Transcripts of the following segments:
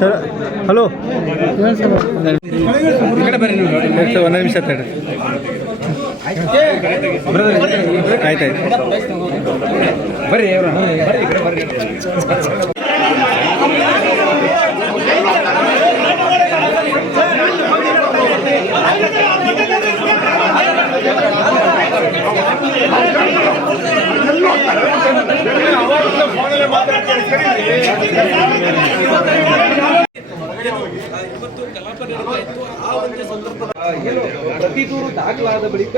Sir hello ಒಂದು ನಿಮಿಷ ತಡ್ರಿ ಆಯ್ತಾಯ್ತು ಬರ್ರಿ ಪ್ರತಿ ದೂರು ದಾಖಲಾದ ಬಳಿಕ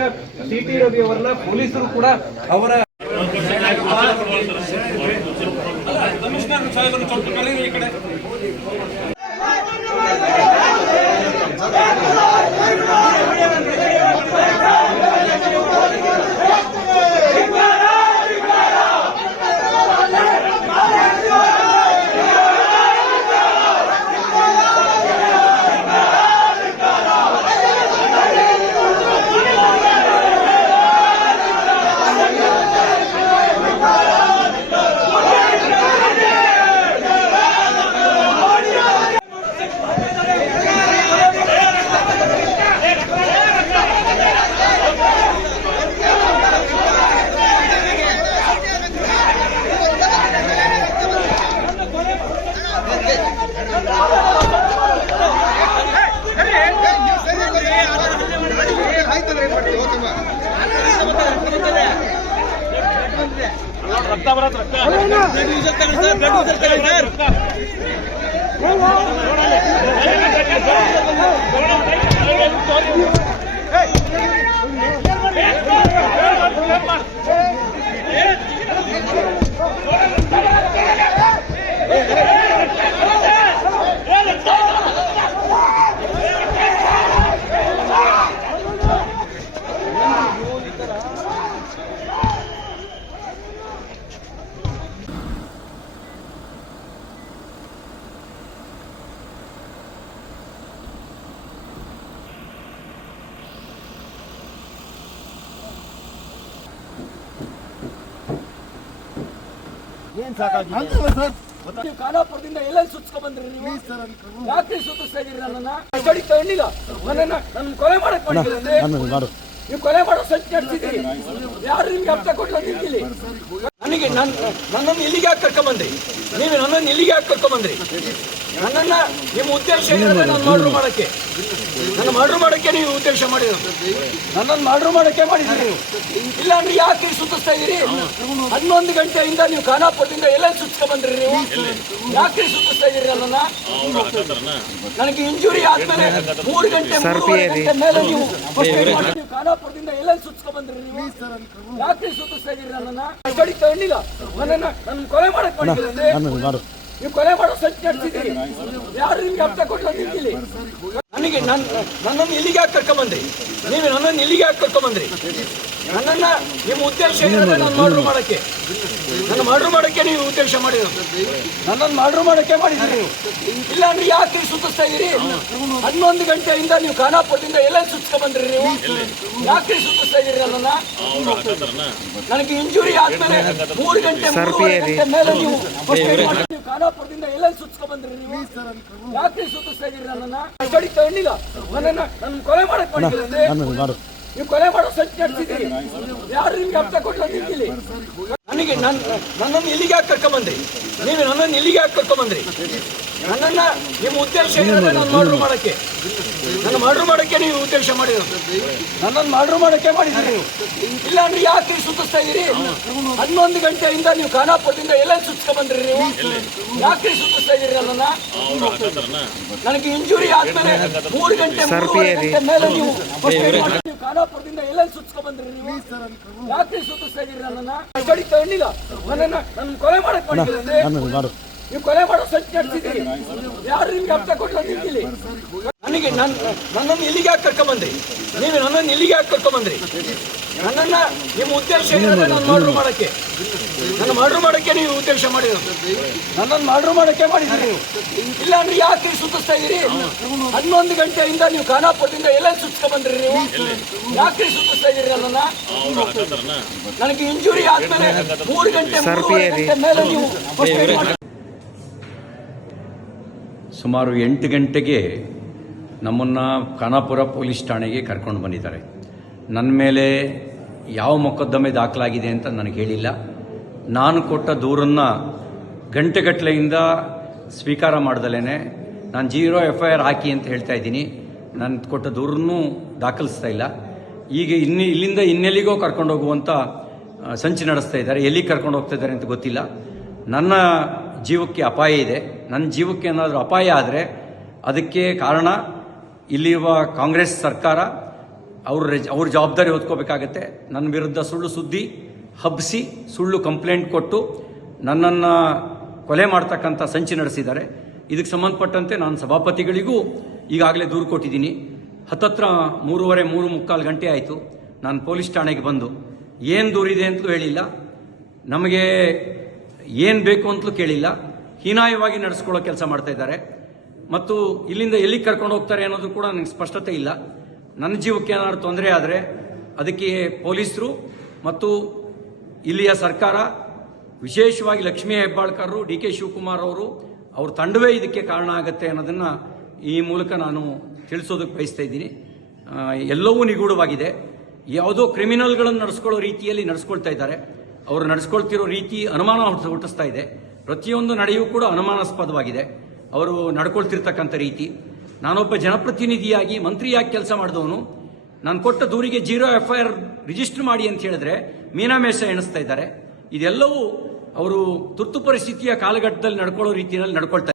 ಸಿಟಿ ರವಿ ಅವರನ್ನ ಪೊಲೀಸರು ಕೂಡ ಅವರ ಖಾನಾಪುರದಿಂದ ಎಲ್ಲ ಸುತ್ಸ್ಕೊಂಡ್ ಬಂದ್ರಿ ನೀವು ಯಾಕೆ ಸುತ್ತಿಸ್ತಾ ಇದೀರಿ ನನ್ನನ್ನ ತಗೊಂಡಿಲ್ಲ ನನ್ನ ಕೊಲೆ ಮಾಡಕ್ ಮಾಡಿದ್ರೆ ನೀವು ಕೊಲೆ ಮಾಡೋ ಸಂಚು ನಡೆಸಿದ್ದೀರಿ ಯಾರು ನಿಮ್ಗೆ ಅರ್ಥ ಕೊಟ್ಟು ನಿಂತಿಲ್ಲಿ ನನಗೆ ನನ್ನನ್ನು ಇಲ್ಲಿಗೆ ಯಾಕೆ ಕರ್ಕೊಂಬಂದ್ರಿ ನೀವು ನನ್ನನ್ನು ಇಲ್ಲಿಗೆ ಯಾಕೆ ಕರ್ಕೊಂಬಂದ್ರಿ ನನ್ನನ್ನ ನಿಮ್ಮ ಉದ್ದೇಶ ಏನಿದೆ ನಾನು ಮರ್ಡರ್ ಮಾಡಕ್ಕೆ ನೀವು ಉದ್ದೇಶ ಮಾಡಿರೋದು ನನ್ನನ್ನು ಮರ್ಡರ್ ಮಾಡಕ್ಕೆ ಮಾಡಿದ್ರಿ ನೀವು ಇಲ್ಲ ಅಂದ್ರೆ ಯಾಕೆ ಸುತ್ತಿಸ್ತಾ ಇದೀರಿ 11 ಗಂಟೆಯಿಂದ ನೀವು ಖಾನಾಪುರದಿಂದ ಎಲ್ಲ ಸುತ್ಸ್ಕೊಂಡ್ ಬಂದ್ರಿ ನೀವು ಯಾಕೆ ಸುತ್ತಿಸ್ತಾ ಇದೀರಿ ನನ್ನನ್ನ ನನಗೆ ಇಂಜುರಿ ಆದ್ಮೇಲೆ 3 ಗಂಟೆ ಮೇಲೆ ನೀವು ಖಾನಾಪುರದಿಂದ ಎಲ್ಲ ಸುತ್ಸ್ಕೊಂಡ್ ಬಂದ್ರಿ ನೀವು ಯಾಕೆ ಸುತ್ತಿಸ್ತಾ ಇದೀರಿ ನನ್ನನ್ನ ತಗೊಂಡಿಲ್ಲ ನನ್ನ ಕೊಲೆ ಮಾಡಕ್ ಮಾಡಿದ್ರೆ ನೀವು ಕೊಲೆ ಮಾಡೋ ಸಂಚು ನಡೆಸಿದ್ದೀರಿ ಯಾರು ನಿಮ್ಗೆ ಅರ್ಥ ಕೊಟ್ಟು ನಿಂತಿಲ್ಲಿ ನನಗೆ ನನ್ನನ್ನು ಇಲ್ಲಿಗೆ ಯಾಕೆ ಕರ್ಕೊಂಬಂದ್ರಿ ನೀವು ನನ್ನನ್ನು ಇಲ್ಲಿಗೆ ಯಾಕೆ ಕರ್ಕೊಂಬಂದ್ರಿ ನನ್ನನ್ನ ನಿಮ್ಮ ಉದ್ದೇಶ ಏನಿದೆ ನಾನು ಮರ್ಡರ್ ಮಾಡಕ್ಕೆ ನೀವು ಉದ್ದೇಶ ಮಾಡಿರೋದು ನನ್ನನ್ನು ಮರ್ಡರ್ ಮಾಡಕ್ಕೆ ಮಾಡಿದ್ರಿ ನೀವು ಇಲ್ಲ ಅಂದ್ರೆ ಯಾಕೆ ಸುತ್ತಿಸ್ತಾ ಇದೀರಿ 11 ಗಂಟೆಯಿಂದ ನೀವು ಖಾನಾಪುರದಿಂದ ಎಲ್ಲ ಸುತ್ಸ್ಕೊಂಡ್ ಬಂದ್ರಿ ನೀವು ಯಾಕೆ ಸುತ್ತಿಸ್ತಾ ಇದೀರಿ ನನ್ನನ್ನ ನನಗೆ ಇಂಜುರಿ ಆದ್ಮೇಲೆ 3 ಗಂಟೆ ಮೇಲೆ ನೀವು ಖಾನಾಪುರದಿಂದ ಎಲ್ಲ ಸುತ್ಸ್ಕೊಂಡ್ ಬಂದ್ರಿ ನೀವು ಯಾಕೆ ಸುತ್ತಿಸ್ತಾ ಇದೀರಿ ನನ್ನನ್ನ ತಗೊಂಡಿಲ್ಲ ನನ್ನ ಕೊಲೆ ಮಾಡಕ್ ಮಾಡಿದ್ರೆ ನೀವು ಕೊಲೆ ಮಾಡೋ ಸಂಚು ನಡೆಸಿದ್ದೀರಿ ಯಾರು ನಿಮ್ಗೆ ಅರ್ಥ ಕೊಟ್ಟು ನಿಂತಿಲ್ಲಿ ನನಗೆ ನನ್ನನ್ನು ಇಲ್ಲಿಗೆ ಯಾಕೆ ಕರ್ಕೊಂಬಂದ್ರಿ ನೀವು ನನ್ನನ್ನು ಇಲ್ಲಿಗೆ ಯಾಕೆ ಕರ್ಕೊಂಬಂದ್ರಿ ನನ್ನನ್ನ ನಿಮ್ಮ ಉದ್ದೇಶ ಏನಿದೆ ನಾನು ಮರ್ಡರ್ ಮಾಡಕ್ಕೆ ನೀವು ಉದ್ದೇಶ ಮಾಡಿರೋದು ನನ್ನನ್ನು ಮರ್ಡರ್ ಮಾಡಕ್ಕೆ ಮಾಡಿದ್ರಿ ನೀವು ಇಲ್ಲ ಅಂದ್ರೆ ಯಾಕೆ ಸುತ್ತಿಸ್ತಾ ಇದೀರಿ 11 ಗಂಟೆಯಿಂದ ನೀವು ಖಾನಾಪುರದಿಂದ ಎಲ್ಲ ಸುತ್ಸ್ಕೊಂಡ್ ಬಂದ್ರಿ ನೀವು ಯಾಕೆ ಸುತ್ತಿಸ್ತಾ ಇದೀರಿ ನನ್ನನ್ನ ನನಗೆ ಇಂಜುರಿ ಆದ್ಮೇಲೆ 3 ಗಂಟೆ ಮೇಲೆ ನೀವು ಖಾನಾಪುರದಿಂದ ಎಲ್ಲ ಸುತ್ಸ್ಕೊಂಡ್ ಬಂದ್ರಿ ನೀವು ಯಾಕೆ ಸುತ್ತಿಸ್ತಾ ಇದೀರಿ ನನ್ನನ್ನ ತಗೊಂಡಿಲ್ಲ ನನ್ನ ಕೊಲೆ ಮಾಡಕ್ ಮಾಡಿದ್ರೆ ನೀವು ಕೊಲೆ ಮಾಡೋ ಸಂಚು ನಡೆಸಿದ್ದೀರಿ ಯಾರು ನಿಮ್ಗೆ ಅರ್ಥ ಕೊಟ್ಟು ನಿಂತಿಲ್ಲಿ ನನಗೆ ನನ್ನನ್ನು ಇಲ್ಲಿಗೆ ಯಾಕೆ ಕರ್ಕೊಂಬಂದ್ರಿ? ನೀವು ನನ್ನನ್ನು ಇಲ್ಲಿಗೆ ಯಾಕೆ ಕರ್ಕೊಂಬಂದ್ರಿ? ನನ್ನನ್ನು ನಿಮ್ಮ ಉದ್ದೇಶ ಏನಂದ್ರೆ ನಾನು ಮರ್ಡರ್ ಮಾಡೋಕ್ಕೆ ನೀವು ಉದ್ದೇಶ ಮಾಡಿರೋದು. ನನ್ನನ್ನು ಮರ್ಡರ್ ಮಾಡೋಕ್ಕೆ ಮಾಡಿದ್ರಿ ನೀವು. ಇಲ್ಲ ಅಂದ್ರೆ ಯಾಕೆ ಸುತ್ತಿಸ್ತಾ ಇದ್ದೀರಿ? 11 ಗಂಟೆಯಿಂದ ನೀವು ಖಾನಾಪುರದಿಂದ ಎಲ್ಲ ಸುತ್ಕೊಂಡ್ಬಂದ್ರಿ ನೀವು. ಯಾಕೆ ಸುತ್ತಿಸ್ತಾ ಇದ್ದೀರಿ ನನ್ನನ್ನು? ನನಗೆ ಇಂಜುರಿ ಆದ್ಮೇಲೆ 3 ಗಂಟೆ ಮೇಲೆ ನೀವು ಸುಮಾರು 8 ಗಂಟೆಗೆ ನಮ್ಮನ್ನು ಖಾನಾಪುರ ಪೊಲೀಸ್ ಠಾಣೆಗೆ ಕರ್ಕೊಂಡು ಬಂದಿದ್ದಾರೆ. ನನ್ನ ಮೇಲೆ ಯಾವ ಮೊಕದ್ದಮೆ ದಾಖಲಾಗಿದೆ ಅಂತ ನನಗೆ ಹೇಳಿಲ್ಲ. ನಾನು ಕೊಟ್ಟ ದೂರನ್ನು ಗಂಟೆಗಟ್ಟಲೆಯಿಂದ ಸ್ವೀಕಾರ ಮಾಡ್ದಲೇ ನಾನು 0 FIR ಹಾಕಿ ಅಂತ ಹೇಳ್ತಾ ಇದ್ದೀನಿ. ನಾನು ಕೊಟ್ಟ ದೂರನ್ನು ದಾಖಲಿಸ್ತಾ ಇಲ್ಲ. ಈಗ ಇಲ್ಲಿಂದ ಇನ್ನೆಲ್ಲಿಗೋ ಕರ್ಕೊಂಡು ಹೋಗುವಂಥ ಸಂಚು ನಡೆಸ್ತಾ ಇದ್ದಾರೆ. ಎಲ್ಲಿಗೆ ಕರ್ಕೊಂಡು ಹೋಗ್ತಾ ಇದ್ದಾರೆ ಅಂತ ಗೊತ್ತಿಲ್ಲ. ನನ್ನ ಜೀವಕ್ಕೆ ಅಪಾಯ ಇದೆ. ನನ್ನ ಜೀವಕ್ಕೆ ಏನಾದರೂ ಅಪಾಯ ಆದರೆ ಅದಕ್ಕೆ ಕಾರಣ ಇಲ್ಲಿರುವ ಕಾಂಗ್ರೆಸ್ ಸರ್ಕಾರ. ಅವ್ರ ಜವಾಬ್ದಾರಿ ಹೊತ್ಕೋಬೇಕಾಗತ್ತೆ. ನನ್ನ ವಿರುದ್ಧ ಸುಳ್ಳು ಸುದ್ದಿ ಹಬ್ಬಿಸಿ ಸುಳ್ಳು ಕಂಪ್ಲೇಂಟ್ ಕೊಟ್ಟು ನನ್ನನ್ನು ಕೊಲೆ ಮಾಡ್ತಕ್ಕಂಥ ಸಂಚು ನಡೆಸಿದ್ದಾರೆ. ಇದಕ್ಕೆ ಸಂಬಂಧಪಟ್ಟಂತೆ ನಾನು ಸಭಾಪತಿಗಳಿಗೂ ಈಗಾಗಲೇ ದೂರು ಕೊಟ್ಟಿದ್ದೀನಿ. ಹತ್ತತ್ರ 3:45 ಗಂಟೆ ಆಯಿತು. ನಾನು ಪೊಲೀಸ್ ಠಾಣೆಗೆ ಬಂದು ಏನು ದೂರಿದೆ ಅಂತಲೂ ಹೇಳಿಲ್ಲ, ನಮಗೆ ಏನು ಬೇಕು ಅಂತಲೂ ಕೇಳಿಲ್ಲ. ಹೀನಾಯವಾಗಿ ನಡೆಸ್ಕೊಳ್ಳೋ ಕೆಲಸ ಮಾಡ್ತಾ ಇದ್ದಾರೆ. ಮತ್ತು ಇಲ್ಲಿಂದ ಎಲ್ಲಿಗೆ ಕರ್ಕೊಂಡು ಹೋಗ್ತಾರೆ ಅನ್ನೋದು ಕೂಡ ನನಗೆ ಸ್ಪಷ್ಟತೆ ಇಲ್ಲ. ನನ್ನ ಜೀವಕ್ಕೆ ಏನಾದ್ರು ತೊಂದರೆ ಆದರೆ ಅದಕ್ಕೆ ಪೊಲೀಸರು ಮತ್ತು ಇಲ್ಲಿಯ ಸರ್ಕಾರ, ವಿಶೇಷವಾಗಿ ಲಕ್ಷ್ಮೀ ಹೆಬ್ಬಾಳ್ಕರ್, DK ಶಿವಕುಮಾರ್ ಅವ್ರ ತಂಡವೇ ಇದಕ್ಕೆ ಕಾರಣ ಆಗುತ್ತೆ ಅನ್ನೋದನ್ನು ಈ ಮೂಲಕ ನಾನು ತಿಳಿಸೋದಕ್ಕೆ ಬಯಸ್ತಾ ಇದ್ದೀನಿ. ಎಲ್ಲವೂ ನಿಗೂಢವಾಗಿದೆ. ಯಾವುದೋ ಕ್ರಿಮಿನಲ್ಗಳನ್ನು ನಡೆಸ್ಕೊಳ್ಳೋ ರೀತಿಯಲ್ಲಿ ನಡೆಸ್ಕೊಳ್ತಾ ಇದ್ದಾರೆ. ಅವರು ನಡೆಸ್ಕೊಳ್ತಿರೋ ರೀತಿ ಅನುಮಾನ ಹುಟ್ಟಿಸ್ತಾ ಇದೆ. ಪ್ರತಿಯೊಂದು ನಡೆಯೂ ಕೂಡ ಅನುಮಾನಾಸ್ಪದವಾಗಿದೆ ಅವರು ನಡ್ಕೊಳ್ತಿರ್ತಕ್ಕಂಥ ರೀತಿ. ನಾನೊಬ್ಬ ಜನಪ್ರತಿನಿಧಿಯಾಗಿ ಮಂತ್ರಿಯಾಗಿ ಕೆಲಸ ಮಾಡಿದವನು. ನಾನು ಕೊಟ್ಟ ದೂರಿಗೆ 0 FIR ರಿಜಿಸ್ಟರ್ ಮಾಡಿ ಅಂತ ಹೇಳಿದ್ರೆ ಮೀನಾಮೇಷ ಎಣಿಸ್ತಾ ಇದ್ದಾರೆ. ಇದೆಲ್ಲವೂ ಅವರು ತುರ್ತು ಪರಿಸ್ಥಿತಿಯ ಕಾಲಘಟ್ಟದಲ್ಲಿ ನಡ್ಕೊಳ್ಳೋ ರೀತಿಯಲ್ಲಿ ನಡ್ಕೊಳ್ತಾ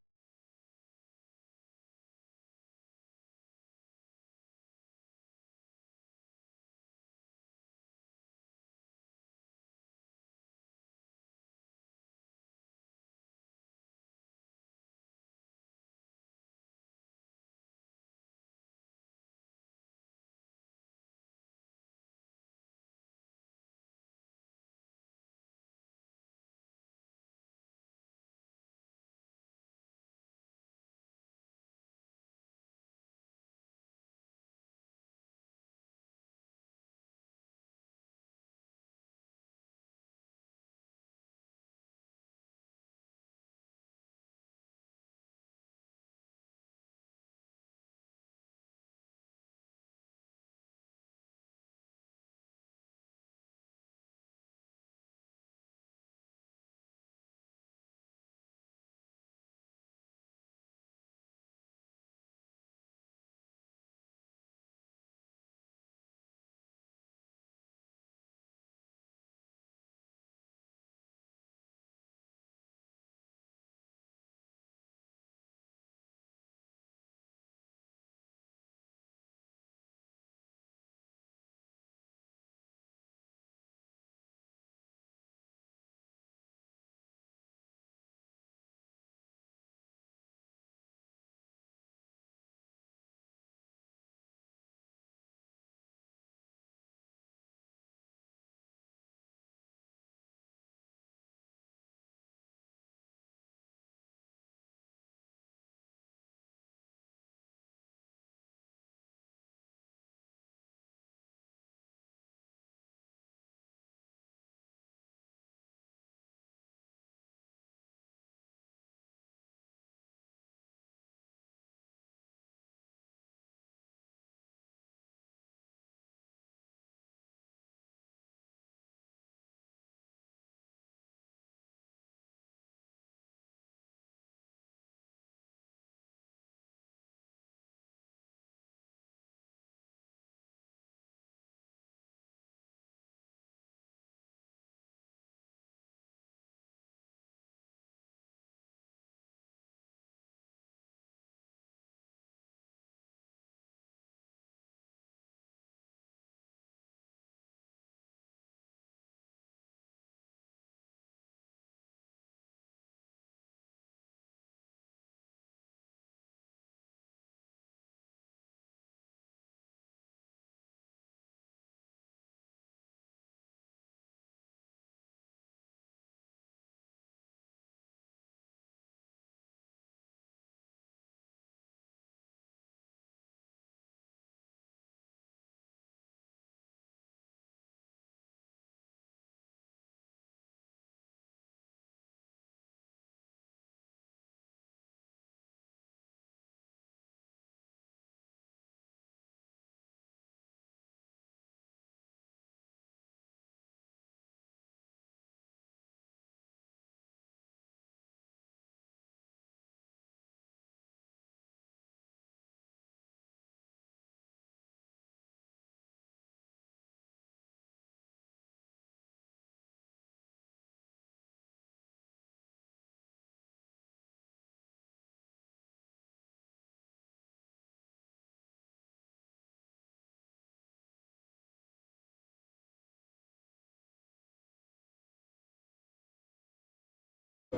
ಸರ್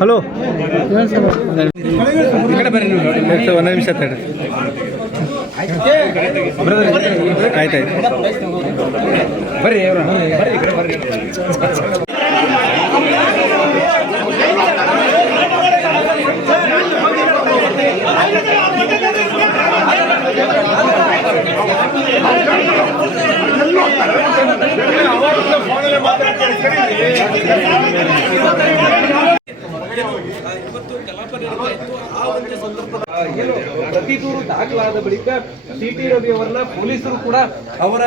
ಹಲೋ ಈ ಕಡೆ ಬರ್ರಿ ನೀವು ಒಂದು ನಿಮಿಷ ತಡ್ರಿ ಆಯ್ತಾಯ್ತು ಬರ್ರಿ ಅವ್ರ ಬರ್ರಿ ಈ ಕಡೆ ಬರ್ರಿ ಪ್ರತಿ ದೂರು ದಾಖಲಾದ ಬಳಿಕ ಸಿಟಿ ರವಿ ಅವರನ್ನ ಪೊಲೀಸರು ಕೂಡ ಅವರ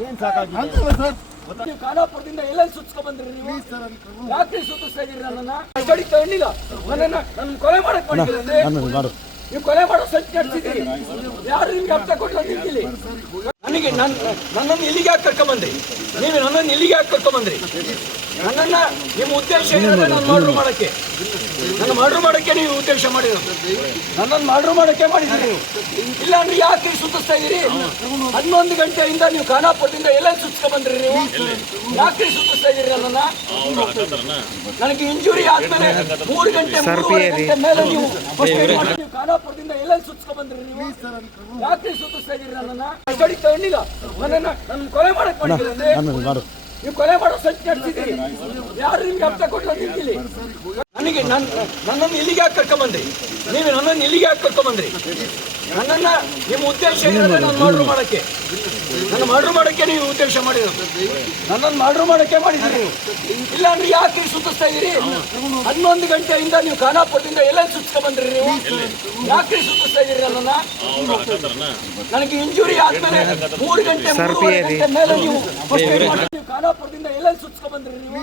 ನೀವು ಖಾನಾಪುರದಿಂದ ಎಲ್ಲೆಲ್ಲಿ ಸುತ್ಸ್ಕೊ ಬಂದ್ರಿ ನೀವು? ಯಾಕೆ ಸುತ್ತಿಸ್ತಾ ಇದೀರಿ ನನ್ನನ್ನ? ಕಸ್ಟಡಿ ತಗೊಂಡಿಲ್ಲ, ನನ್ನ ಕೊಲೆ ಮಾಡಕ್ ಮಾಡಿದ್ದೀರಿ. ನೀವು ಕೊಲೆ ಮಾಡೋ ಸಂಚು ನಡೆಸಿದ್ದೀರಿ. ಯಾರು ನಿಮ್ಗೆ ಹಪ್ತ ಕೊಟ್ಟು ನಿಂತಿಲ್ಲಿ? ನನಗೆ ನನ್ನನ್ನು ಇಲ್ಲಿಗೆ ಯಾಕೆ ಕರ್ಕೊಂಬಂದ್ರಿ? ನೀವು ನನ್ನನ್ನು ಇಲ್ಲಿಗೆ ಯಾಕೆ ಕರ್ಕೊಂಬಂದ್ರಿ? ನನ್ನನ್ನ ನಿಮ್ಮ ಉದ್ದೇಶ ಏನಿದೆ? ನಾನು ಮರ್ಡರ್ ಮಾಡಕ್ಕೆ, ನನ್ನ ಮರ್ಡರ್ ಮಾಡಕ್ಕೆ ನೀವು ಉದ್ದೇಶ ಮಾಡಿರೋದು. ನನ್ನನ್ನು ಮರ್ಡರ್ ಮಾಡಕ್ಕೆ ಮಾಡಿದ್ದೀರಿ. ಇಲ್ಲ ಅಂದ್ರೆ ಯಾಕೆ ಸುತ್ತಿಸ್ತಾ ಇದ್ದೀರಿ? 11 ಗಂಟೆಯಿಂದ ನೀವು ಖಾನಾಪುರದಿಂದ ಎಲ್ಲೆಲ್ಲಿ ಸುತ್ಸ್ಕೊ ಬಂದ್ರಿ ನೀವು? ಯಾಕೆ ಸುತ್ತಿಸ್ತಾ ಇದ್ದೀರಿ ನನ್ನನ್ನ? ನನಗೆ ಇಂಜುರಿ ಆದ್ಮೇಲೆ 3 ಗಂಟೆ ಮೇಲೆ ನೀವು ಖಾನಾಪುರದಿಂದ ಎಲ್ಲೆಲ್ಲಿ ಸುತ್ಸ್ಕೊ ಬಂದ್ರಿ ನೀವು? ಯಾಕೆ ಸುತ್ತಿಸ್ತಾ ಇದ್ದೀರಿ ನನ್ನನ್ನ? ಕಸ್ಟಡಿ ತಗೊಂಡಿಲ್ಲ, ನನ್ನ ಕೊಲೆ ಮಾಡಕ್ ಮಾಡಿದ್ದೀರಿ. ನೀವು ಕೊಲೆ ಮಾಡೋ ಸಂಚು ನಡೆಸಿದ್ದೀರಿ. ಯಾರು ನಿಮ್ಗೆ ಹಪ್ತ ಕೊಟ್ಟು ನಿಂತಿಲ್ಲಿ? ನನಗೆ ನನ್ನನ್ನು ಇಲ್ಲಿಗೆ ಯಾಕೆ ಕರ್ಕೊಂಬಂದ್ರಿ? ನೀವು ನನ್ನನ್ನು ಇಲ್ಲಿಗೆ ಯಾಕೆ ಕರ್ಕೊಂಬಂದ್ರಿ? ನನ್ನನ್ನ ನಿಮ್ಮ ಉದ್ದೇಶ ಏನಿದೆ? ನಾನು ಮರ್ಡರ್ ಮಾಡಕ್ಕೆ, ನನ್ನ ಮರ್ಡರ್ ಮಾಡಕ್ಕೆ ನೀವು ಉದ್ದೇಶ ಮಾಡಿರೋದು. ನನ್ನನ್ನು ಮರ್ಡರ್ ಮಾಡಕ್ಕೆ ಮಾಡಿದ್ದೀರಿ. ಇಲ್ಲ ಅಂದ್ರೆ ಯಾಕೆ ಸುತ್ತಿಸ್ತಾ ಇದ್ದೀರಿ? 11 ಗಂಟೆಯಿಂದ ನೀವು ಖಾನಾಪುರದಿಂದ ಎಲ್ಲೆಲ್ಲಿ ಸುತ್ಸ್ಕೊ ಬಂದ್ರಿ ನೀವು? ಯಾಕೆ ಸುತ್ತಿಸ್ತಾ ಇದ್ದೀರಿ ನನ್ನನ್ನ? ನನಗೆ ಇಂಜುರಿ ಆದ್ಮೇಲೆ 3 ಗಂಟೆ ಮೇಲೆ ನೀವು ಖಾನಾಪುರದಿಂದ ಎಲ್ಲೆಲ್ಲಿ ಸುತ್ಸ್ಕೊ ಬಂದ್ರಿ ನೀವು?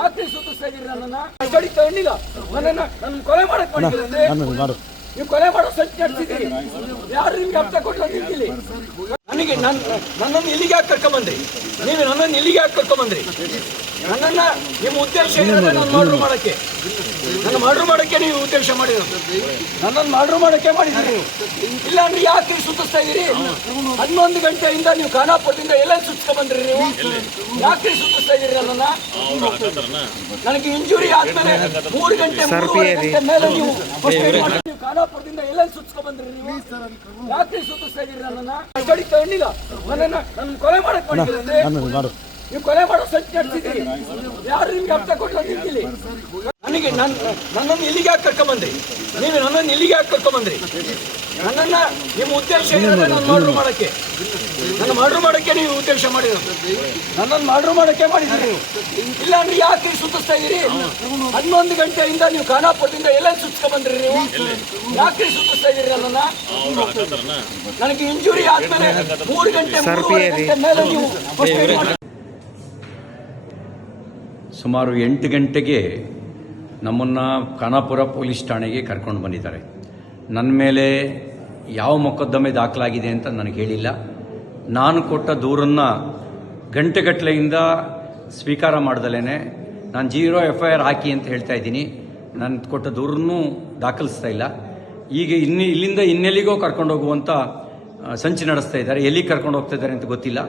ಯಾಕೆ ಸುತ್ತಿಸ್ತಾ ಇದ್ದೀರಿ ನನ್ನನ್ನ? ಕಸ್ಟಡಿ ತಗೊಂಡಿಲ್ಲ, ನನ್ನ ಕೊಲೆ ಮಾಡಕ್ ಮಾಡಿದ್ದೀರಿ. ನೀವು ಕೊಲೆ ಮಾಡೋ ಸಂಚು ನಡೆಸಿದ್ದೀರಿ. ಯಾರು ನಿಮ್ಗೆ ಹಪ್ತ ಕೊಟ್ಟು ನಿಂತಿಲ್ಲಿ? ನನಗೆ ನನ್ನನ್ನು ಇಲ್ಲಿಗೆ ಯಾಕೆ ಕರ್ಕೊಂಬಂದ್ರಿ? ನೀವು ನನ್ನನ್ನು ಇಲ್ಲಿಗೆ ಯಾಕೆ ಕರ್ಕೊಂಬಂದ್ರಿ? ನನ್ನನ್ನ ನಿಮ್ಮ ಉದ್ದೇಶ ಏನಿದೆ? ನಾನು ಮರ್ಡರ್ ಮಾಡಕ್ಕೆ, ನನ್ನ ಮರ್ಡರ್ ಮಾಡಕ್ಕೆ ನೀವು ಉದ್ದೇಶ ಮಾಡಿರೋದು. ನನ್ನನ್ನು ಮರ್ಡರ್ ಮಾಡಕ್ಕೆ ಮಾಡಿದ್ದೀರಿ. ಇಲ್ಲ ಅಂದ್ರೆ ಯಾಕೆ ಸುತ್ತಿಸ್ತಾ ಇದ್ದೀರಿ? 11 ಗಂಟೆಯಿಂದ ನೀವು ಖಾನಾಪುರದಿಂದ ಎಲ್ಲೆಲ್ಲಿ ಸುತ್ಸ್ಕೊ ಬಂದ್ರಿ ನೀವು? ಯಾಕೆ ಸುತ್ತಿಸ್ತಾ ಇದ್ದೀರಿ ನನ್ನನ್ನ? ನನಗೆ ಇಂಜುರಿ ಆದ್ಮೇಲೆ 3 ಗಂಟೆ ಮೇಲೆ ನೀವು ಖಾನಾಪುರದಿಂದ ಎಲ್ಲೆಲ್ಲಿ ಸುತ್ಸ್ಕೊ ಬಂದ್ರಿ ನೀವು? ಯಾಕೆ ಸುತ್ತಿಸ್ತಾ ಇದ್ದೀರಿ ನನ್ನನ್ನ? ಕಸ್ಟಡಿ ತಗೊಂಡಿಲ್ಲ, ನನ್ನ ಕೊಲೆ ಮಾಡಕ್ ಮಾಡಿದ್ದೀರಿ. ನೀವು ಕೊಲೆ ಮಾಡೋ ಸಂಚು ನಡೆಸಿದ್ದೀರಿ. ಯಾರು ನಿಮ್ಗೆ ಹಪ್ತ ಕೊಟ್ಟು ನಿಂತಿಲ್ಲಿ? ನನಗೆ ನನ್ನನ್ನು ಇಲ್ಲಿಗೆ ಯಾಕೆ ಕರ್ಕೊಂಬಂದ್ರಿ? ನೀವು ನನ್ನನ್ನು ಇಲ್ಲಿಗೆ ಯಾಕೆ ಕರ್ಕೊಂಬಂದ್ರಿ? ನನ್ನನ್ನು ನಿಮ್ಮ ಉದ್ದೇಶ ಇರೋದೇ ನಾನು ಮರ್ಡರ್ ಮಾಡೋಕ್ಕೆ, ನನ್ನ ಮರ್ಡರ್ ಮಾಡೋಕ್ಕೆ ನೀವು ಉದ್ದೇಶ ಮಾಡಿರೋದು. ನನ್ನನ್ನು ಮರ್ಡರ್ ಮಾಡೋಕ್ಕೆ ಮಾಡಿದ್ರಿ ನೀವು. ಇಲ್ಲ ಅಂದ್ರೆ ಯಾಕೆ ಸುತ್ತಿಸ್ತಾ ಇದ್ದೀರಿ? 11 ಗಂಟೆಯಿಂದ ನೀವು ಖಾನಾಪುರದಿಂದ ಎಲ್ಲ ಸುತ್ತಿಸ್ಕೊಂಡ್ಬಂದ್ರಿ ನೀವು. ಯಾಕೆ ಸುತ್ತಿಸ್ತಾ ಇದ್ದೀರಿ ನನ್ನನ್ನು? ನನಗೆ ಇಂಜುರಿ ಆದ್ಮೇಲೆ 3 ಗಂಟೆ ಮೇಲೆ ನೀವು ಸುಮಾರು 8 ಗಂಟೆಗೆ ನಮ್ಮನ್ನು ಖಾನಾಪುರ ಪೊಲೀಸ್ ಠಾಣೆಗೆ ಕರ್ಕೊಂಡು ಬಂದಿದ್ದಾರೆ. ನನ್ನ ಮೇಲೆ ಯಾವ ಮೊಕದ್ದಮೆ ದಾಖಲಾಗಿದೆ ಅಂತ ನನಗೆ ಹೇಳಿಲ್ಲ. ನಾನು ಕೊಟ್ಟ ದೂರನ್ನು ಗಂಟೆಗಟ್ಟಲೆಯಿಂದ ಸ್ವೀಕಾರ ಮಾಡ್ದಲೇ ನಾನು 0 FIR ಹಾಕಿ ಅಂತ ಹೇಳ್ತಾ ಇದ್ದೀನಿ. ನಾನು ಕೊಟ್ಟ ದೂರನ್ನೂ ದಾಖಲಿಸ್ತಾ ಇಲ್ಲ. ಈಗ ಇಲ್ಲಿಂದ ಇನ್ನೆಲ್ಲಿಗೋ ಕರ್ಕೊಂಡು ಹೋಗುವಂಥ ಸಂಚು ನಡೆಸ್ತಾ ಇದ್ದಾರೆ. ಎಲ್ಲಿಗೆ ಕರ್ಕೊಂಡು ಹೋಗ್ತಾ ಇದ್ದಾರೆ ಅಂತ ಗೊತ್ತಿಲ್ಲ.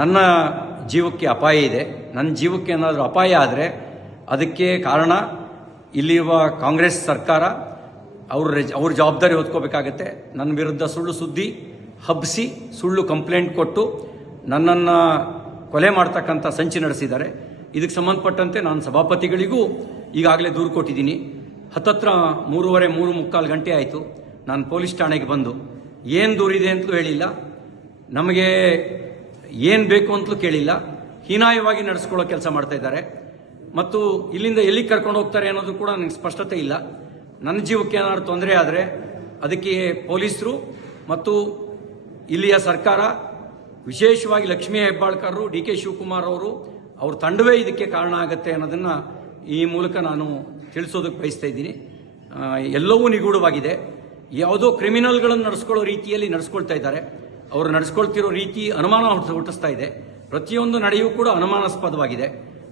ನನ್ನ ಜೀವಕ್ಕೆ ಅಪಾಯ ಇದೆ. ನನ್ನ ಜೀವಕ್ಕೆ ಏನಾದರೂ ಅಪಾಯ ಆದರೆ ಅದಕ್ಕೆ ಕಾರಣ ಇಲ್ಲಿರುವ ಕಾಂಗ್ರೆಸ್ ಸರ್ಕಾರ. ಅವ್ರ ಜವಾಬ್ದಾರಿ ಹೊತ್ಕೋಬೇಕಾಗತ್ತೆ. ನನ್ನ ವಿರುದ್ಧ ಸುಳ್ಳು ಸುದ್ದಿ ಹಬ್ಬಿಸಿ ಸುಳ್ಳು ಕಂಪ್ಲೇಂಟ್ ಕೊಟ್ಟು ನನ್ನನ್ನು ಕೊಲೆ ಮಾಡ್ತಕ್ಕಂಥ ಸಂಚು ನಡೆಸಿದ್ದಾರೆ. ಇದಕ್ಕೆ ಸಂಬಂಧಪಟ್ಟಂತೆ ನಾನು ಸಭಾಪತಿಗಳಿಗೂ ಈಗಾಗಲೇ ದೂರು ಕೊಟ್ಟಿದ್ದೀನಿ. ಹತ್ತತ್ರ 3:45 ಗಂಟೆ ಆಯಿತು ನಾನು ಪೊಲೀಸ್ ಠಾಣೆಗೆ ಬಂದು. ಏನು ದೂರಿದೆ ಅಂತಲೂ ಹೇಳಿಲ್ಲ, ನಮಗೆ ಏನು ಬೇಕು ಅಂತಲೂ ಕೇಳಿಲ್ಲ. ಹೀನಾಯವಾಗಿ ನಡೆಸ್ಕೊಳ್ಳೋ ಕೆಲಸ ಮಾಡ್ತಾ ಇದ್ದಾರೆ. ಮತ್ತು ಇಲ್ಲಿಂದ ಎಲ್ಲಿಗೆ ಕರ್ಕೊಂಡು ಹೋಗ್ತಾರೆ ಅನ್ನೋದು ಕೂಡ ನನಗೆ ಸ್ಪಷ್ಟತೆ ಇಲ್ಲ. ನನ್ನ ಜೀವಕ್ಕೆ ಏನಾದ್ರು ತೊಂದರೆ ಆದರೆ ಅದಕ್ಕೆ ಪೊಲೀಸರು ಮತ್ತು ಇಲ್ಲಿಯ ಸರ್ಕಾರ, ವಿಶೇಷವಾಗಿ ಲಕ್ಷ್ಮೀ ಹೆಬ್ಬಾಳ್ಕರ್, DK ಶಿವಕುಮಾರ್ ಅವ್ರ ತಂಡವೇ ಇದಕ್ಕೆ ಕಾರಣ ಆಗುತ್ತೆ ಅನ್ನೋದನ್ನು ಈ ಮೂಲಕ ನಾನು ತಿಳಿಸೋದಕ್ಕೆ ಬಯಸ್ತಾ ಇದ್ದೀನಿ. ಎಲ್ಲವೂ ನಿಗೂಢವಾಗಿದೆ. ಯಾವುದೋ ಕ್ರಿಮಿನಲ್ಗಳನ್ನು ನಡೆಸ್ಕೊಳ್ಳೋ ರೀತಿಯಲ್ಲಿ ನಡೆಸ್ಕೊಳ್ತಾ ಇದ್ದಾರೆ. ಅವರು ನಡೆಸ್ಕೊಳ್ತಿರೋ ರೀತಿ ಅನುಮಾನ ಹುಟ್ಟಿಸ್ತಾ ಇದೆ. ಪ್ರತಿಯೊಂದು ನಡೆಯೂ ಕೂಡ ಅನುಮಾನಾಸ್ಪದವಾಗಿದೆ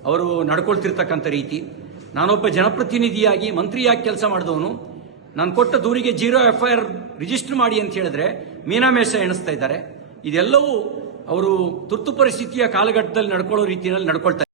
ಅವರು ನಡ್ಕೊಳ್ತಿರ್ತಕ್ಕಂಥ ರೀತಿ. ನಾನೊಬ್ಬ ಜನಪ್ರತಿನಿಧಿಯಾಗಿ ಮಂತ್ರಿಯಾಗಿ ಕೆಲಸ ಮಾಡಿದವನು. ನಾನು ಕೊಟ್ಟ ದೂರಿಗೆ 0 FIR ರಿಜಿಸ್ಟರ್ ಮಾಡಿ ಅಂತ ಹೇಳಿದ್ರೆ ಮೀನಾಮೇಷ ಎಣಿಸ್ತಾ ಇದ್ದಾರೆ. ಇದೆಲ್ಲವೂ ಅವರು ತುರ್ತು ಪರಿಸ್ಥಿತಿಯ ಕಾಲಘಟ್ಟದಲ್ಲಿ ನಡ್ಕೊಳ್ಳೋ ರೀತಿಯಲ್ಲಿ ನಡ್ಕೊಳ್ತಾರೆ.